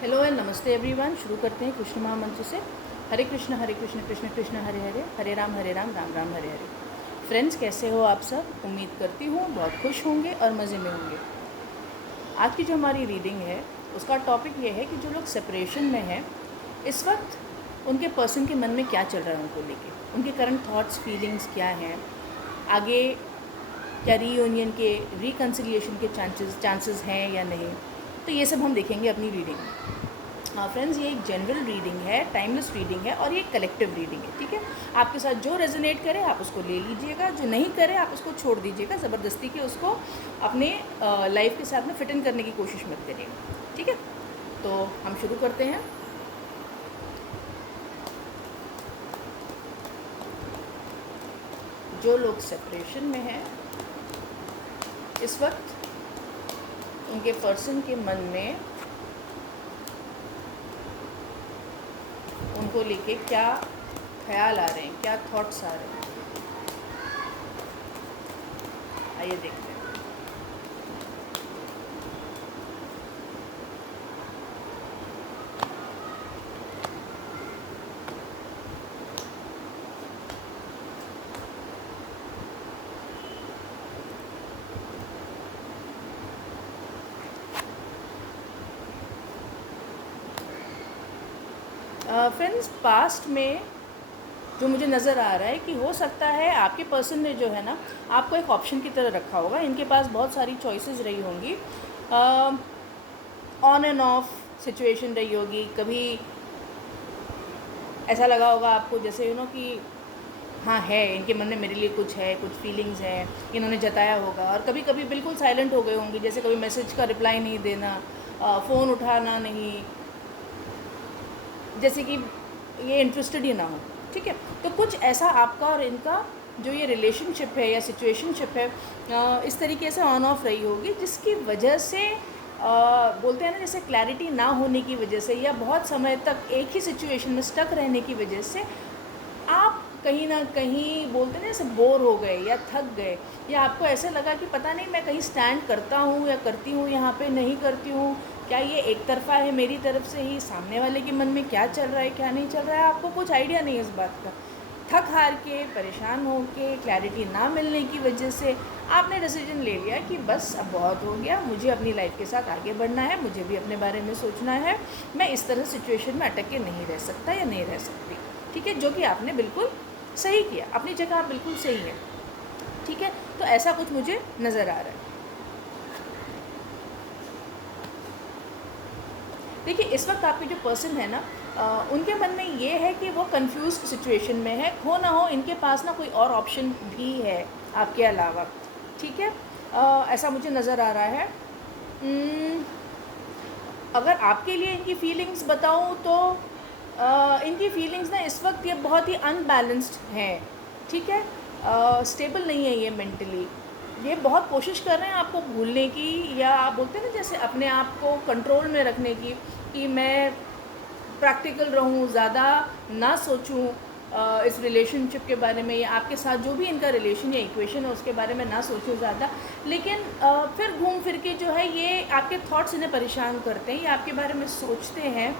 Hello and नमस्ते everyone. शुरू करते हैं कृष्ण महामंत्र से। हरे कृष्ण कृष्ण कृष्ण हरे हरे, हरे राम राम राम हरे हरे। फ्रेंड्स, कैसे हो आप सब? उम्मीद करती हूँ बहुत खुश होंगे और मज़े में होंगे। आज की जो हमारी रीडिंग है उसका टॉपिक ये है कि जो लोग सेपरेशन में हैं इस वक्त उनके पर्सन के मन में क्या चल रहा है, उनको लेके उनके करंट थॉट्स फीलिंग्स क्या हैं, आगे क्या रीयूनियन के रिकन्सिलिएशन के चांसेस हैं या नहीं। तो ये सब हम देखेंगे अपनी रीडिंग में। फ्रेंड्स, ये एक जनरल रीडिंग है, टाइमलेस रीडिंग है और ये कलेक्टिव रीडिंग है। ठीक है, आपके साथ जो रेजोनेट करे आप उसको ले लीजिएगा, जो नहीं करे आप उसको छोड़ दीजिएगा। ज़बरदस्ती के उसको अपने लाइफ के साथ में फिट इन करने की कोशिश मत करिएगा। ठीक है, तो हम शुरू करते हैं। जो लोग सेपरेशन में हैं इस वक्त उनके पर्सन के मन में उनको लेके क्या ख्याल आ रहे हैं, क्या थॉट्स आ रहे हैं, आइए देखते हैं। फ्रेंड्स, पास्ट में जो मुझे नज़र आ रहा है कि हो सकता है आपके पर्सन ने जो है ना आपको एक ऑप्शन की तरह रखा होगा। इनके पास बहुत सारी चॉइसेस रही होंगी, ऑन एंड ऑफ सिचुएशन रही होगी। कभी ऐसा लगा होगा आपको जैसे कि हाँ है, इनके मन में मेरे लिए कुछ है, कुछ फीलिंग्स हैं, इन्होंने जताया होगा। और कभी कभी बिल्कुल साइलेंट हो गए होंगे, जैसे कभी मैसेज का रिप्लाई नहीं देना, फ़ोन उठाना नहीं, जैसे कि ये इंटरेस्टेड ही ना हो। ठीक है, तो कुछ ऐसा आपका और इनका जो ये रिलेशनशिप है या सिचुएशनशिप है इस तरीके से ऑन ऑफ रही होगी, जिसकी वजह से बोलते हैं ना, जैसे क्लैरिटी ना होने की वजह से या बहुत समय तक एक ही सिचुएशन में स्टक रहने की वजह से आप कहीं ना कहीं बोलते हैं ना जैसे बोर हो गए या थक गए, या आपको ऐसे लगा कि पता नहीं मैं कहीं स्टैंड करता हूँ या करती हूँ, यहाँ पे नहीं करती हूँ, क्या ये एक तरफा है मेरी तरफ से ही, सामने वाले के मन में क्या चल रहा है क्या नहीं चल रहा है, आपको कुछ आइडिया नहीं है इस बात का। थक हार के, परेशान हो के, क्लैरिटी ना मिलने की वजह से आपने डिसीजन ले लिया कि बस अब बहुत हो गया, मुझे अपनी लाइफ के साथ आगे बढ़ना है, मुझे भी अपने बारे में सोचना है, मैं इस तरह सिचुएशन में अटक के नहीं रह सकता या नहीं रह सकती। ठीक है, जो कि आपने बिल्कुल सही किया, अपनी जगह आप बिल्कुल सही है। ठीक है, तो ऐसा कुछ मुझे नज़र आ रहा है। देखिए, इस वक्त आपके जो पर्सन है ना उनके मन में ये है कि वो कंफ्यूज सिचुएशन में है, हो ना हो इनके पास ना कोई और ऑप्शन भी है आपके अलावा। ठीक है, ऐसा मुझे नज़र आ रहा है। अगर आपके लिए इनकी फीलिंग्स बताऊं तो इनकी फीलिंग्स ना इस वक्त ये बहुत ही अनबैलेंस्ड हैं। ठीक है, स्टेबल नहीं है ये मेंटली। ये बहुत कोशिश कर रहे हैं आपको भूलने की, या आप बोलते हैं ना जैसे अपने आप को कंट्रोल में रखने की, कि मैं प्रैक्टिकल रहूँ, ज़्यादा ना सोचूँ इस रिलेशनशिप के बारे में, या आपके साथ जो भी इनका रिलेशन या इक्वेशन है उसके बारे में ना सोचूँ ज़्यादा। लेकिन फिर घूम फिर के जो है ये आपके थॉट्स इन्हें परेशान करते हैं, ये आपके बारे में सोचते हैं।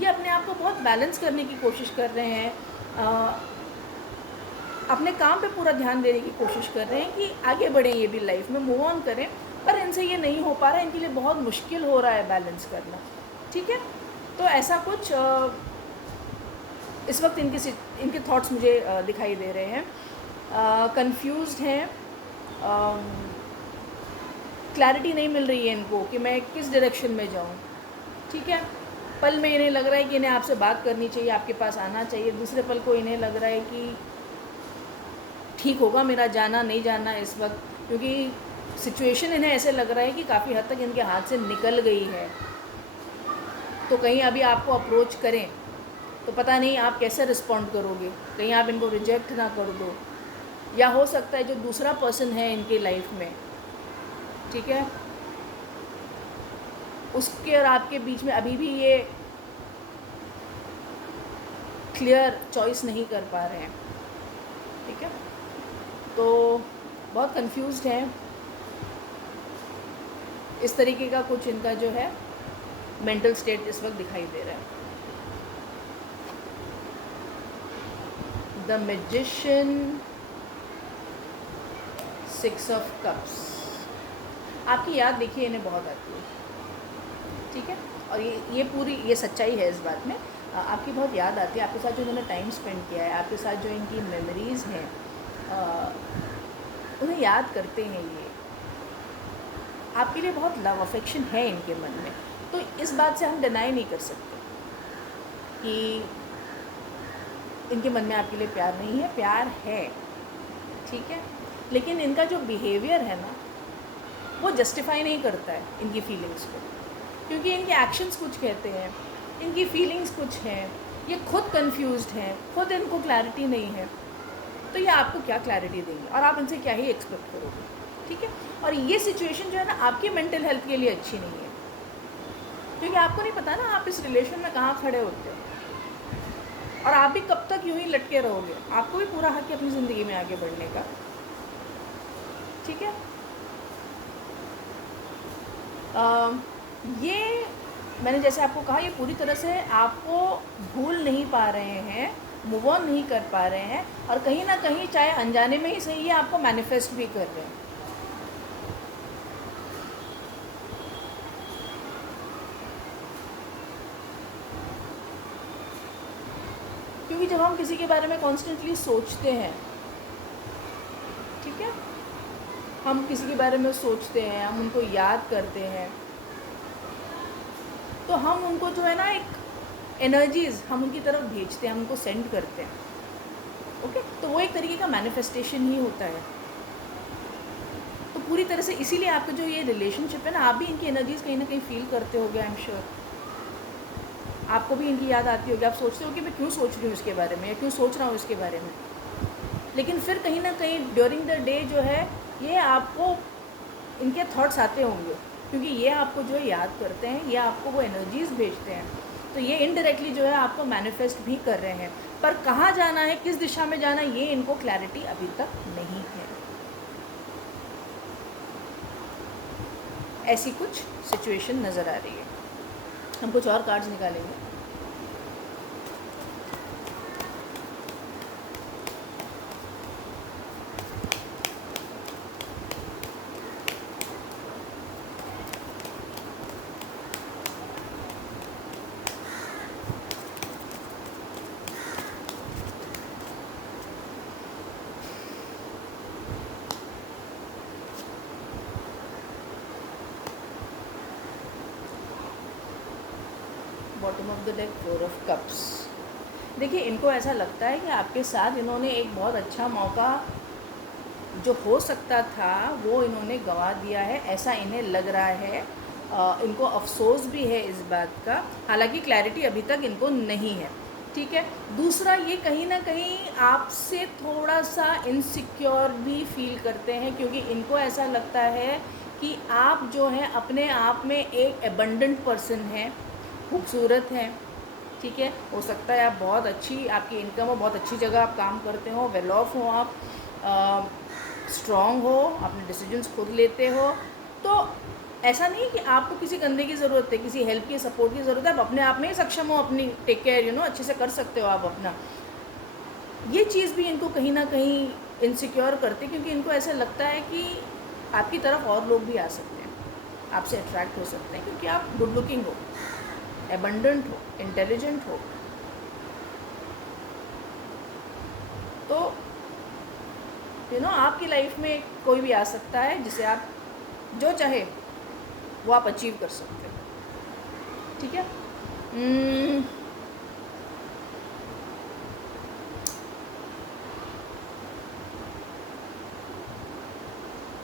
ये अपने आप को बहुत बैलेंस करने की कोशिश कर रहे हैं, अपने काम पे पूरा ध्यान देने की कोशिश कर रहे हैं कि आगे बढ़ें, ये भी लाइफ में मूव ऑन करें, पर इनसे ये नहीं हो पा रहा है, इनके लिए बहुत मुश्किल हो रहा है बैलेंस करना। ठीक है, तो ऐसा कुछ इस वक्त इनके थॉट्स मुझे दिखाई दे रहे हैं। कंफ्यूज्ड हैं, क्लैरिटी नहीं मिल रही है इनको कि मैं किस डायरेक्शन में जाऊं। ठीक है, पल में इन्हें लग रहा है कि इन्हें आपसे बात करनी चाहिए, आपके पास आना चाहिए, दूसरे पल को इन्हें लग रहा है कि ठीक होगा मेरा जाना नहीं जाना इस वक्त, क्योंकि सिचुएशन इन्हें ऐसे लग रहा है कि काफ़ी हद तक इनके हाथ से निकल गई है। तो कहीं अभी आपको अप्रोच करें तो पता नहीं आप कैसे रिस्पॉन्ड करोगे, कहीं आप इनको रिजेक्ट ना कर दो, या हो सकता है जो दूसरा पर्सन है इनके लाइफ में, ठीक है, उसके और आपके बीच में अभी भी ये क्लियर चॉइस नहीं कर पा रहे हैं। ठीक है, तो बहुत कंफ्यूज्ड हैं, इस तरीके का कुछ इनका जो है मेंटल स्टेट इस वक्त दिखाई दे रहा है। The magician, 6 of cups. आपकी याद देखिए इन्हें बहुत आती है, ठीक है, और ये पूरी ये सच्चाई है इस बात में। आपकी बहुत याद आती है, आपके साथ जो इन्होंने टाइम स्पेंड किया है, आपके साथ जो इनकी मेमोरीज़ हैं, उन्हें याद करते हैं ये। आपके लिए बहुत लव अफेक्शन है इनके मन में, तो इस बात से हम डिनाई नहीं कर सकते कि इनके मन में आपके लिए प्यार नहीं है, प्यार है, ठीक है। लेकिन इनका जो बिहेवियर है ना, वो जस्टिफाई नहीं करता है इनकी फीलिंग्स को, क्योंकि इनके एक्शंस कुछ कहते हैं, इनकी फीलिंग्स कुछ हैं, ये खुद कंफ्यूज्ड हैं, खुद इनको क्लैरिटी नहीं है, तो ये आपको क्या क्लैरिटी देंगे और आप इनसे क्या ही एक्सपेक्ट करोगे, ठीक है। और ये सिचुएशन जो है ना, आपकी मेंटल हेल्थ के लिए अच्छी नहीं है, क्योंकि आपको नहीं पता ना आप इस रिलेशन में कहाँ खड़े होते हो, और आप भी कब तक यूँ ही लटके रहोगे। आपको भी पूरा हक है अपनी ज़िंदगी में आगे बढ़ने का, ठीक है। ये मैंने जैसे आपको कहा, ये पूरी तरह से आपको भूल नहीं पा रहे हैं, मूव ऑन नहीं कर पा रहे हैं, और कहीं ना कहीं चाहे अनजाने में ही सही है, आपको मैनिफेस्ट भी कर रहे हैं। क्योंकि जब हम किसी के बारे में कॉन्स्टेंटली सोचते हैं, ठीक है, हम किसी के बारे में सोचते हैं, हम उनको याद करते हैं, तो हम उनको जो है ना एक एनर्जीज़ हम उनकी तरफ भेजते हैं, हम उनको सेंड करते हैं, ओके। तो वो एक तरीके का मैनिफेस्टेशन ही होता है। तो पूरी तरह से इसीलिए आपका जो ये रिलेशनशिप है ना, आप भी इनकी एनर्जीज़ कहीं ना कहीं फील करते होगे, आई एम श्योर। आपको भी इनकी याद आती होगी, आप सोचते हो कि मैं क्यों सोच रही हूँ इसके बारे में, या क्यों सोच रहा हूँ इसके बारे में, लेकिन फिर कहीं ना कहीं ड्यूरिंग द डे जो है, ये आपको इनके थॉट्स आते होंगे, क्योंकि ये आपको जो है याद करते हैं, ये आपको वो एनर्जीज़ भेजते हैं, तो ये इनडायरेक्टली जो है आपको मैनिफेस्ट भी कर रहे हैं। पर कहाँ जाना है, किस दिशा में जाना है, ये इनको क्लैरिटी अभी तक नहीं है। ऐसी कुछ सिचुएशन नज़र आ रही है। हम कुछ और कार्ड्स निकालेंगे। Bottom of the deck, 4 of cups. देखिए, इनको ऐसा लगता है कि आपके साथ इन्होंने एक बहुत अच्छा मौका जो हो सकता था वो इन्होंने गंवा दिया है, ऐसा इन्हें लग रहा है। इनको अफसोस भी है इस बात का, हालांकि क्लैरिटी अभी तक इनको नहीं है, ठीक है। दूसरा, ये कहीं ना कहीं आपसे थोड़ा सा इनसिक्योर भी फील करते हैं, क्योंकि इनको ऐसा लगता है कि आप जो हैं अपने आप में एक एबंडेंट पर्सन हैं, खूबसूरत हैं, ठीक है। हो सकता है आप बहुत अच्छी, आपकी इनकम हो, बहुत अच्छी जगह आप काम करते हो, वेल ऑफ हो, आप स्ट्रॉन्ग हो, अपने डिसीजंस खुद लेते हो, तो ऐसा नहीं कि आपको किसी कंधे की ज़रूरत है, किसी हेल्प की, सपोर्ट की ज़रूरत है। आप अपने आप में ही सक्षम हो, अपनी टेक केयर अच्छे से कर सकते हो आप अपना। ये चीज़ भी इनको कहीं ना कहीं इनसिक्योर करती है, क्योंकि इनको ऐसा लगता है कि आपकी तरफ और लोग भी आ सकते हैं, आपसे अट्रैक्ट हो सकते हैं, क्योंकि आप गुड लुकिंग हो, एबंडेंट हो, इंटेलिजेंट हो। तो आपकी लाइफ में कोई भी आ सकता है जिसे आप जो चाहे वो आप अचीव कर सकते हो, ठीक है।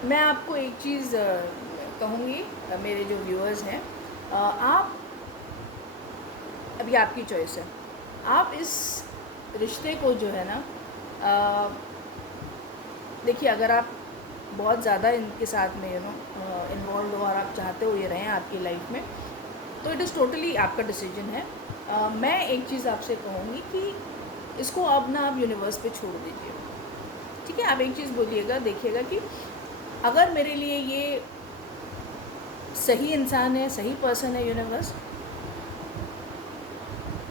मैं आपको एक चीज़ कहूँगी, मेरे जो व्यूअर्स हैं, आप अभी आपकी चॉइस है, आप इस रिश्ते को जो है ना, देखिए, अगर आप बहुत ज़्यादा इनके साथ में इन्वॉल्व हो और आप चाहते हो ये रहें आपकी लाइफ में, तो इट इज़ टोटली आपका डिसीजन है। मैं एक चीज़ आपसे कहूँगी कि इसको अब ना आप यूनिवर्स पे छोड़ दीजिए, ठीक है। आप एक चीज़ बोलिएगा, देखिएगा कि अगर मेरे लिए ये सही इंसान है, सही पर्सन है यूनिवर्स,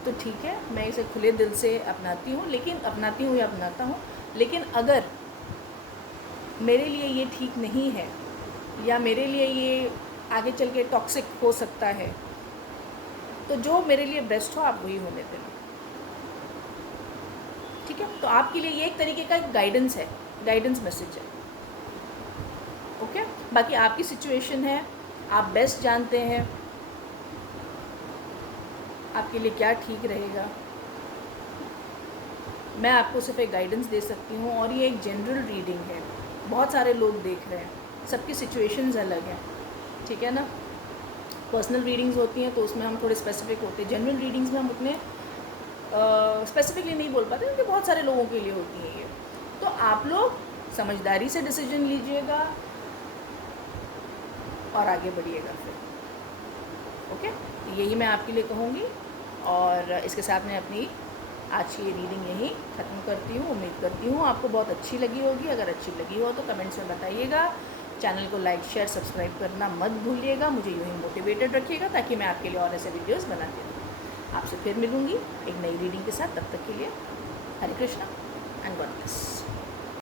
तो ठीक है, मैं इसे खुले दिल से अपनाती हूँ, लेकिन अपनाती हूँ या अपनाता हूँ। लेकिन अगर मेरे लिए ये ठीक नहीं है या मेरे लिए ये आगे चल के टॉक्सिक हो सकता है, तो जो मेरे लिए बेस्ट हो आप वही होने देना, ठीक है। तो आपके लिए ये एक तरीके का गाइडेंस है, गाइडेंस मैसेज है, ओके। बाकी आपकी सिचुएशन है, आप बेस्ट जानते हैं आपके लिए क्या ठीक रहेगा। मैं आपको सिर्फ एक गाइडेंस दे सकती हूँ, और ये एक जनरल रीडिंग है, बहुत सारे लोग देख रहे हैं, सबकी सिचुएशंस अलग हैं, ठीक है ना। पर्सनल रीडिंग्स होती हैं तो उसमें हम थोड़े स्पेसिफिक होते हैं, जनरल रीडिंग्स में हम उतने स्पेसिफिकली नहीं बोल पाते, क्योंकि बहुत सारे लोगों के लिए होती हैं ये। तो आप लोग समझदारी से डिसीजन लीजिएगा और आगे बढ़िएगा फिर, ओके। यही मैं आपके लिए कहूँगी, और इसके साथ मैं अपनी आज की ये रीडिंग यहीं ख़त्म करती हूँ। उम्मीद करती हूँ आपको बहुत अच्छी लगी होगी। अगर अच्छी लगी हो तो कमेंट्स में बताइएगा। चैनल को लाइक शेयर सब्सक्राइब करना मत भूलिएगा, मुझे यूँ ही मोटिवेटेड रखिएगा ताकि मैं आपके लिए और ऐसे वीडियोस बनाती रहूँ। आपसे फिर मिलूँगी एक नई रीडिंग के साथ, तब तक के लिए हरे कृष्णा एंड गॉड ब्लेस।